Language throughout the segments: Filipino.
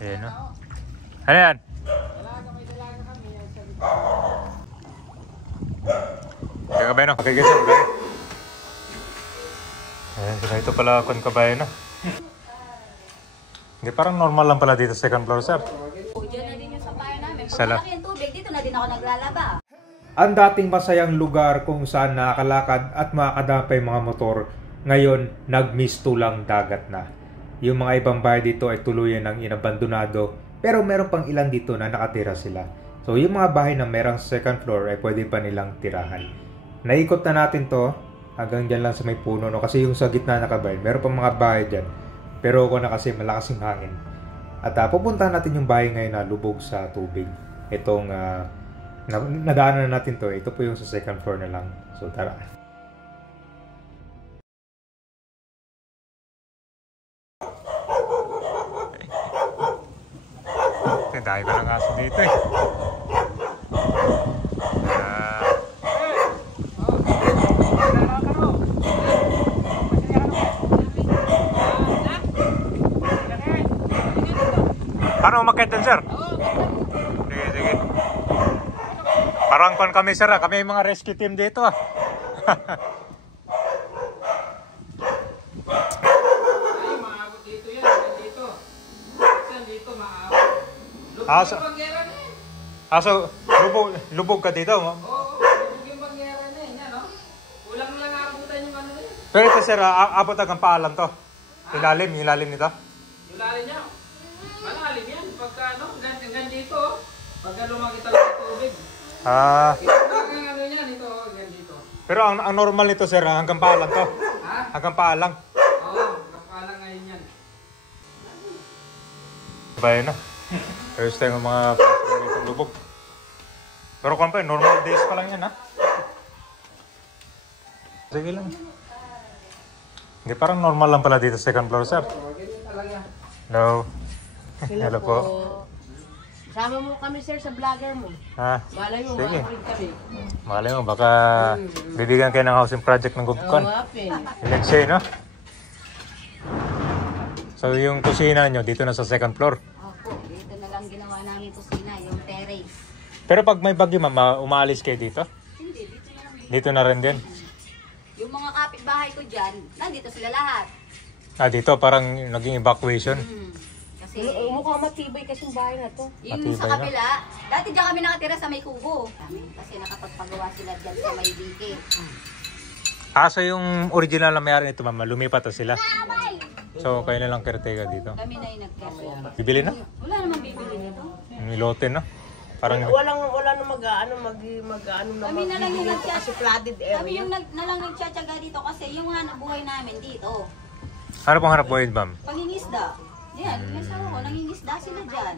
Ayan o. Ano yan? Kaya kabayan o. Okay guys, okay. Ayan, ito pala kon kabayan o. Hindi, parang normal lang pala dito second floor, sir. Diyan na din yung sampayan namin. Pag Sala. malaki yung tubig, dito na din ako naglalaba. Ang dating masayang lugar kung saan nakakalakad at makakadapa yung mga motor, ngayon nagmisto lang dagat na. Yung mga ibang bahay dito ay tuluyan ng inabandonado, pero meron pang ilan dito na nakatira sila. So yung mga bahay na merong second floor ay pwede pa nilang tirahan. Naikot na natin to hanggang dyan lang sa may puno, no? Kasi yung sa gitna na kabayan, meron pang mga bahay dyan. Pero ako na kasi malakas yung hangin. At pupuntahan natin yung bahay ngayon na lubog sa tubig. Itong nadaanan na natin to. Ito po yung sa second floor na lang. So tara. Dahil ko ng aso dito eh. Paano umakyat dun, sir? Sige, sige. Parang kon kami, sir. Kami yung mga rescue team dito. Maabot dito yan. Dito. Dito maabot. So, lubog ka dito? Oo, lubog yung bangyera na yun. Yan, no? Kulang lang abutan yung ano na yun. Pero ito, sir, abot hanggang paalam to. Ilalim nito. Yung lalim niya. Malalim yan. Pagka ano, hanggang dito. Pagka lumaki talaga yung tubig. Hanggang ano yan, ito, hanggang dito. Pero ang normal nito, sir, hanggang paalam to. Ha? Hanggang paalang. Oo, kapalang ngayon yan. Bayan na. First time ang mga itong lubog. Pero kung pa, normal days pa lang yan, ha? Sige lang. Hindi, parang normal lang pala dito second floor, sir. Ganyan talaga. Hello. Hello po. Sama mo kami, sir, sa vlogger mo. Ha? Malay mo, Sige. ma-upload kami. Malay mo, baka bibigyan kayo ng housing project ng Gubcon. Let's say, no? So, yung kusina nyo, dito na sa second floor. Opo, dito na lang ginawa namin kusina, yung terrace. Pero pag may bagyo, ma'am, umaalis kayo dito? Hindi, dito na lang. Dito na rin din. Yung mga kapitbahay ko dyan, nandito sila lahat. Dito parang naging evacuation. Kasi mukhang matibay kasi yung bahay na to. yung Matibay sa na. kabila, dati dyan kami nakatira sa may kubo. Kasi nakapagpagawa sila dyan sa may bike. So yung original na mayari nito, ma'am, lumipat na sila. So kayo na lang caretaker dito. Kami na yung nagkasya. Bibili na? Wala namang bibili nito. Nilote na. Parang Wala na mag-ano na Kami na lang yung kasi flooded area. Kami yung na lang nagtsatsaga dito kasi yung hanap buhay namin dito. ano pong harap buhay, ma'am? Pangingisda. Yan, may asawa ko, nangingisda sila dyan.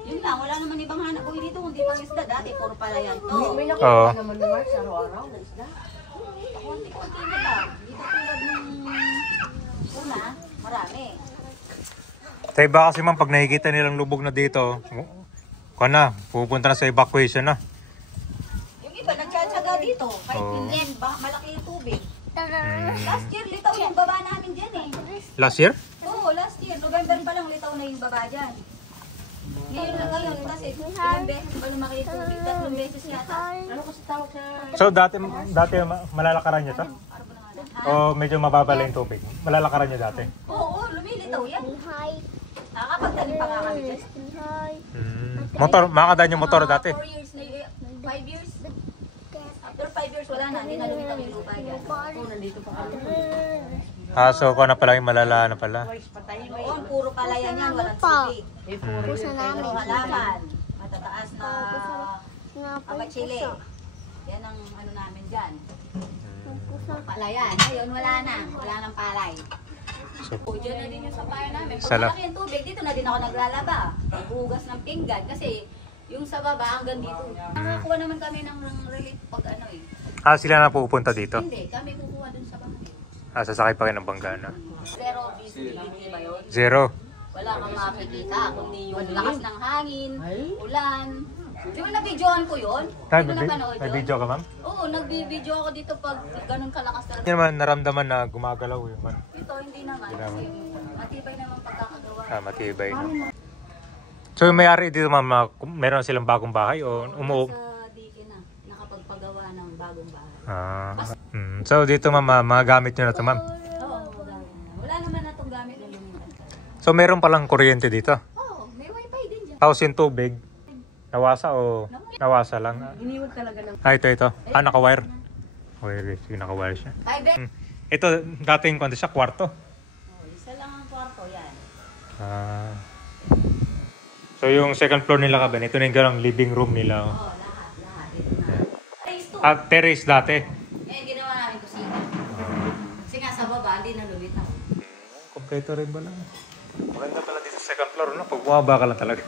Yun lang, wala naman ibang hanap buhay dito kundi pangisda. Dati, puro palayan to. May Oo. nakita naman ni Mark araw-araw na isda. Konti-konti na lang. Dito tulad nung una, marami. Sa iba kasi, ma'am, pag nakikita nilang lubog na dito, pupunta na sa evacuation na. Yung iba, nagtsatsaga dito. Kahit Oo. hindi, malaki yung tubig. Last year, litaw yung baba namin dyan eh. Last year? Oo, last year. November pa lang litaw na yung baba dyan. Ngayon lang ngayon kasi ilang beses ba lumaki yung tubig? 3 beses yata. Ano kasi tawag sa... So dati malalakaran niyo to? O medyo mababa lang yung tubig? Malalakaran niyo dati? Oo, lumilitaw yan. Nakakapagdaling pa nga kami dyan. Motor, makakadaan yung motor dati? 4 years na 5 years. After 5 years wala na, hindi na lumitaw yung lupa dyan. Oo, nandito pa kami. So kung na pala yung malala na pala. Oo, puro palayan yan, walang tubig. Puro halaman, matataas na abachile. Yan ang ano namin dyan. Palayan, ngayon wala nang palay. So, Diyan na din yung sampayan namin. Pag Salap. malaki yung tubig, dito na din ako naglalaba. Maghugas ng pinggan kasi yung sa baba hanggang dito. Nakakuha naman kami ng relief pag ano eh. sila na pupunta dito? Hindi, kami kukuha dun sa bahay. Sasakay pa kayo ng bangga na? Zero visibility ba yun? Zero. Wala kang makikita, kundi yung lakas ng hangin, ulan. Di ba nabidyohan ko yun? Di mo napanood May yun? video ka, ma'am? Oo, nagbibidyo ako dito pag ganun kalakas talaga. Hindi naman naramdaman na gumagalaw yung man. Ito hindi naman kasi matibay naman pagkakagawa. Matibay na. So yung may-ari dito ma'am, meron silang bagong bahay o Sa dike na, nakapagpagawa ng bagong bahay. So dito ma'am, mga gamit nyo na ito ma'am. Oo, wala naman na itong gamit na lumipat. So meron palang kuryente dito. Oo, may wifi din dyan. Tapos yung tubig, nawasa o nawasa lang? Iniwag talaga ng... Ito. Naka-wire. Okay, sige, naka-wire siya. Ay, be. Ito, dating kwento siya, kwarto. Isa lang ang kwarto, yan. So yung second floor nila kaban, ito na yung ganang living room nila. Oo, lahat. Ito na. Terrace to. At terrace dati. Ginawa namin kusina. Kasi nga sa baba, hindi na lumitaw. Kompleto rin ba lang? Maganda pala dito sa second floor, no? Pag bumaba ka lang talaga.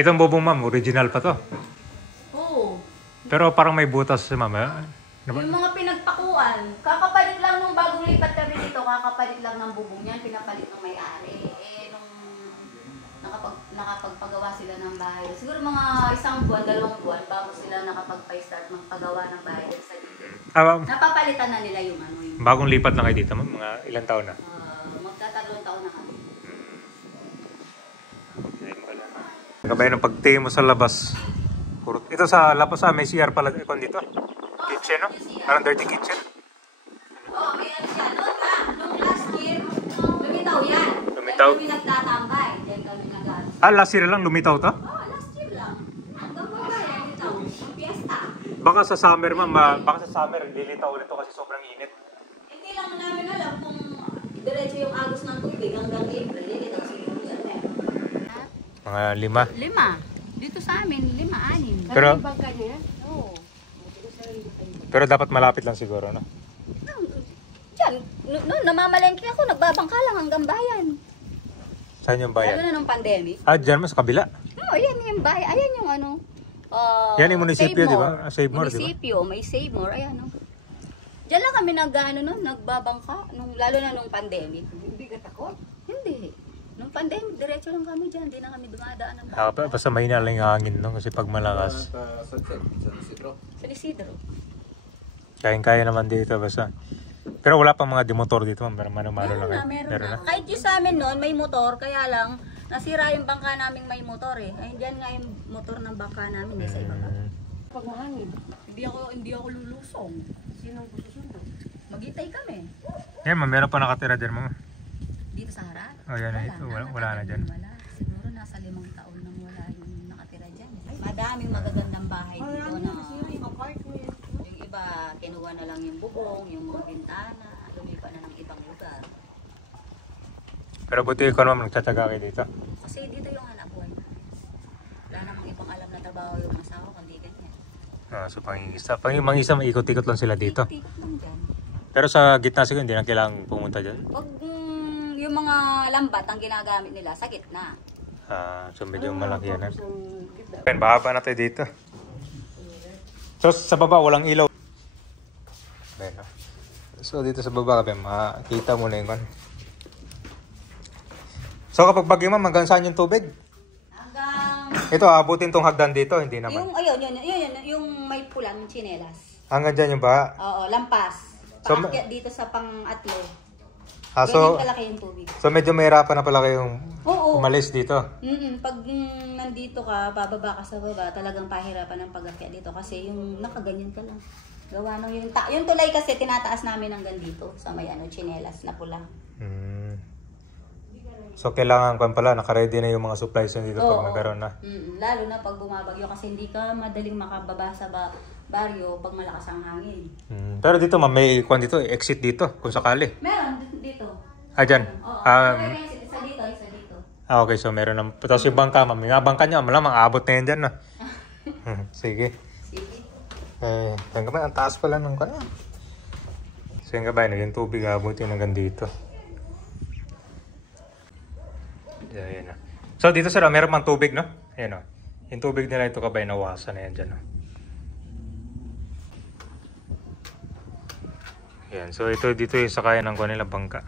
Itong bubong ma'am, original pa to. Oo. Pero parang may butas si ma'am. Yung mga pinagpakuan, kakapalit lang nung bagong lipat kami dito, kakapalit lang ng bubong yan, pinapalit ng may-ari. Nung nakapagpagawa sila ng bahay, siguro mga 1 buwan, 2 buwan, bago sila nakapagpa-start magpagawa ng bahay sa dito. Napapalitan na nila yung ano yung... Bagong lipat na kayo dito ma'am, mga ilang taon na? Magta3 taon na kami. Gabay ng pagtingin mo sa labas. Ito sa labas may CR pala dito. Kitchen, no? Parang dirty kitchen. Oo, may ano siya. Nung last year, lumitaw yan. Lumitaw? Kami nagtatambay. Diyan kami nag-ano. Last year lang lumitaw to? Oo, last year lang. Hanggang babae, lumitaw. Yung fiesta. Baka sa summer ma'am, lilitaw ulit to kasi sobrang init. Hindi lang namin alam kung diretso yung agos ng tubig hanggang April. Lilitaw siguro yan. Mga 5. Dito sa amin, 5, 6. Pero, Bangka niya? Oo. pero dapat malapit lang siguro, no? Diyan, noon namamalengke ako, nagbabangka lang hanggang bayan. Saan yung Lalo bayan? na nung pandemic. Dyan mas kabila. Oo, yan yung bayan. Ayan yung ano. Yan yung munisipyo, Save di ba? More. Save More, di ba? Munisipyo, may Save More. Ayan, no. Diyan lang kami nagbabangka, lalo na nung pandemic. Hindi ka takot? Hindi. Nung pandemic, diretso lang kami dyan. Hindi na kami dumadaan ng bayan. Basta may na lang yung hangin, no? Kasi pag malakas. San Isidro. Kaya naman dito, basta. Pero wala pang mga demotor dito, ma'am. Pero mano-mano lang. Meron na. Kahit yung sa amin noon, may motor. Kaya lang, nasira yung bangka namin may motor eh. Ay, dyan nga yung motor ng bangka namin eh, sa ibaba. Pag mahangin. Hindi ako lulusong. Sinong susunod? Magitay kami. Yan, ma'am. Meron pa nakatira dyan, ma'am. Dito sa harap? Yan na ito. Wala na dyan. Wala. Siguro nasa 5 taon nang wala yung nakatira dyan. Madaming magagandang bahay dito na yung iba kinuha na lang yung bubong, yung mga bintana, lumipat na ng ibang lugar. Pero buti ko naman nagtataga kayo dito. Kasi dito yung hanap buhay. Wala namang ibang alam na trabaho yung asawa kundi ganyan. So pangingisa. Pangingisa, maikot-ikot lang sila dito. Tikot lang dyan. Pero sa gitna siguro, hindi na kailangang pumunta dyan. Pag yung mga lambat ang ginagamit nila sa gitna. So medyo malaki yan. Bahaba na tayo dito. So sa baba, walang ilaw. So dito sa baba, makita mo na yung So kapag bagyo ma'am, hanggang saan yung tubig? Hanggang... Ito, abutin tong hagdan dito, hindi naman. Yung may pulang tsinelas. Hanggang dyan yung baha? Oo, lampas. So, Paakyat dito sa pang-atlo. So, ganyan kalaki yung tubig. So medyo mahirapan na pala kayong Oo. umalis dito? Pag nandito ka, bababa ka sa baba, talagang pahirapan ng pag-akyat dito. Kasi yung nakaganyan ka lang. Gawa nung yung tulay kasi tinataas namin hanggang dito sa may tsinelas na pula. So kailangan ko pala, nakaready na yung mga supplies dito pag nagkaroon na. Lalo na pag bumabagyo kasi hindi ka madaling makababa sa baryo pag malakas ang hangin. Pero dito ma'am, may dito, exit dito kung sakali. Meron dito. Dyan? Isa dito. Okay, so meron na. Tapos yung bangka ma'am, yung bangka niya, malamang aabot na yan dyan na. Sige. Yan ka ba? Ang taas pala ng kanya. So yan ka ba? Yung tubig aabot yung hanggang dito. Yan na. So dito sir, meron mang tubig, no? Ayan o. Yung tubig nila ito ka ba? Nawasan na yan dyan, no? Yan. So ito dito yung sakayan ng kanila bangka.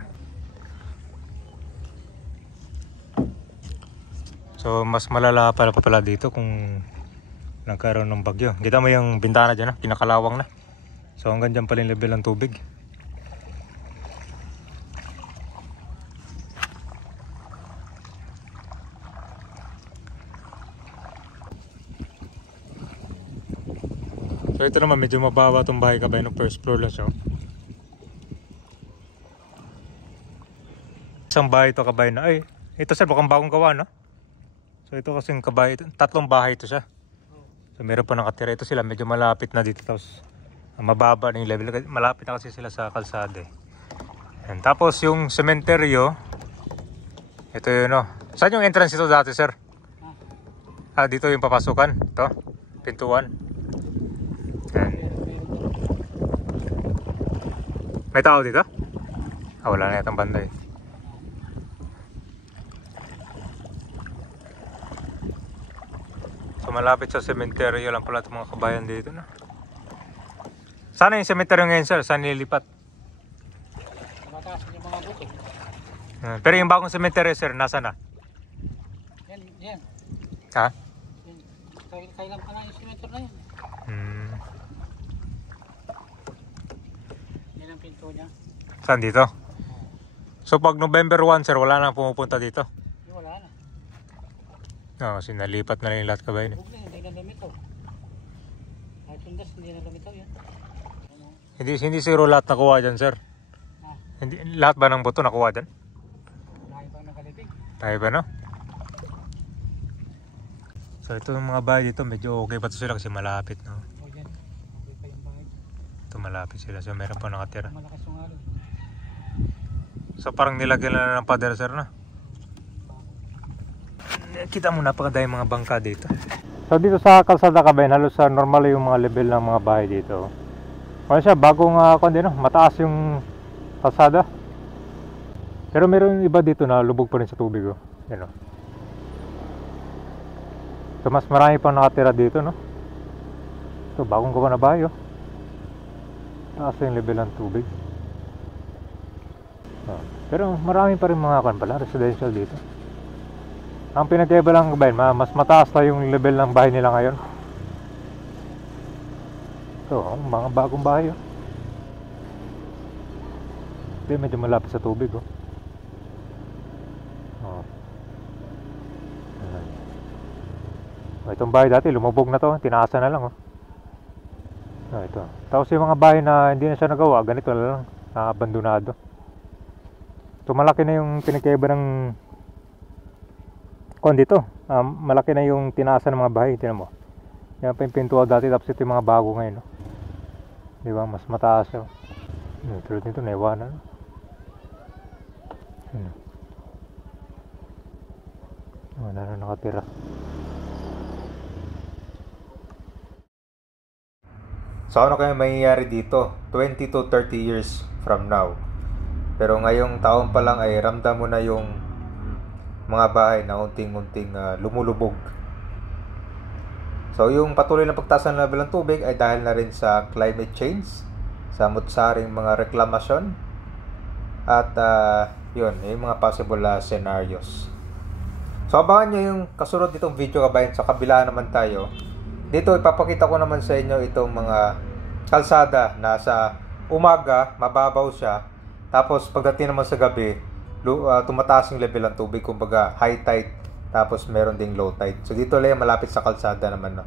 So mas malala pala dito kung nagkaroon ng bagyo. Kita mo yung bintana dyan, no? Kinakalawang na. So hanggang dyan pala yung level ng tubig. So ito naman medyo mababa itong bahay kabayan ng first floor lang siya. Isang bahay ito kabayan na. Ay, ito sir, bukang bagong gawa, no? So ito kasing kabayan, tatlong bahay ito siya. So meron pa nakatira. Ito sila medyo malapit na dito. Tapos mababa na yung level. Malapit na kasi sila sa kalsada. And tapos yung sementeryo, ito yun, no? Saan yung entrance ito dati, sir? Ah, dito yung papasukan. Ito, pintuan. And may tao dito? Ah, wala na itong banda eh. So malapit sa sementeryo lang pala itong mga kabayan dito, no? Sana yung sementeryo ngayon, sir? Saan nililipat? Mataas yung mga buto. Pero yung bagong sementeryo, sir, nasa na? Yan. Ha? Kailan pa na yung sementeryo na yan. Yan ang pinto niya. Saan dito? So pag November 1, sir, wala nang pumupunta dito? Wala na. No, sinalipat na lang yung lahat kabayan. Huwag na, hindi na lamitaw. Kahit tundas, hindi na lamitaw yan. Hindi siguro lahat nakuha dyan, sir. Hindi, lahat ba ng buto nakuha dyan? Lahat bang nakalibig? Tayo ba, no? So ito yung mga bahay dito, medyo okay pa ito sila kasi malapit, no? O yan, okay pa yung bahay. Ito malapit sila, so meron pa nakatira. Malakas yung halo. So parang nilagyan na ng pader, sir, no? Kita mo napakadami mga bangka dito. So dito sa kalsada kabayan, halos normal yung mga level ng mga bahay dito. Kaya siya, bagong mataas yung kalsada. Pero meron iba dito na lubog pa rin sa tubig. Oh. Yan, oh. So mas marami pang nakatira dito, no? Ito, bagong gawa na bahay. Oh. Taas yung level ng tubig. Oh. Pero marami pa rin mga pala, residential dito. Ang pinagkaiba lang kabayan, mas mataas na yung level ng bahay nila ngayon. Ito, mga bagong bahay. Oh. Ito medyo malapit sa tubig. Oh. Oh. Itong bahay dati, lumubog na to. Tinaasa na lang. Oh. Oh, ito. Tapos yung mga bahay na hindi na siya nagawa, ganito na lang. Abandonado. Ito, malaki na yung pinagkaiba ng dito, malaki na yung tinaasa ng mga bahay. Tingnan mo. Yan pa yung pintuan dati, tapos ito yung mga bago ngayon, no? Di ba? Mas mataas yun. Tulad nito, naiwanan. Wala na nakatira. So ano kaya mangyayari dito 20 to 30 years from now? Pero ngayong taon pa lang ay ramdam mo na yung mga bahay na unting-unting lumulubog. So yung patuloy na pagtaas ng level ng tubig ay dahil na rin sa climate change, sa mutsaring mga reklamasyon, at yun, yung mga possible scenarios. So abangan nyo yung kasunod nitong video kabayan. Sa kabila naman tayo. Dito ipapakita ko naman sa inyo itong mga kalsada na sa umaga mababaw siya, tapos pagdating naman sa gabi tumataas yung level ng tubig, kumbaga high tide, tapos meron ding low tide. So dito lang malapit sa kalsada naman, no?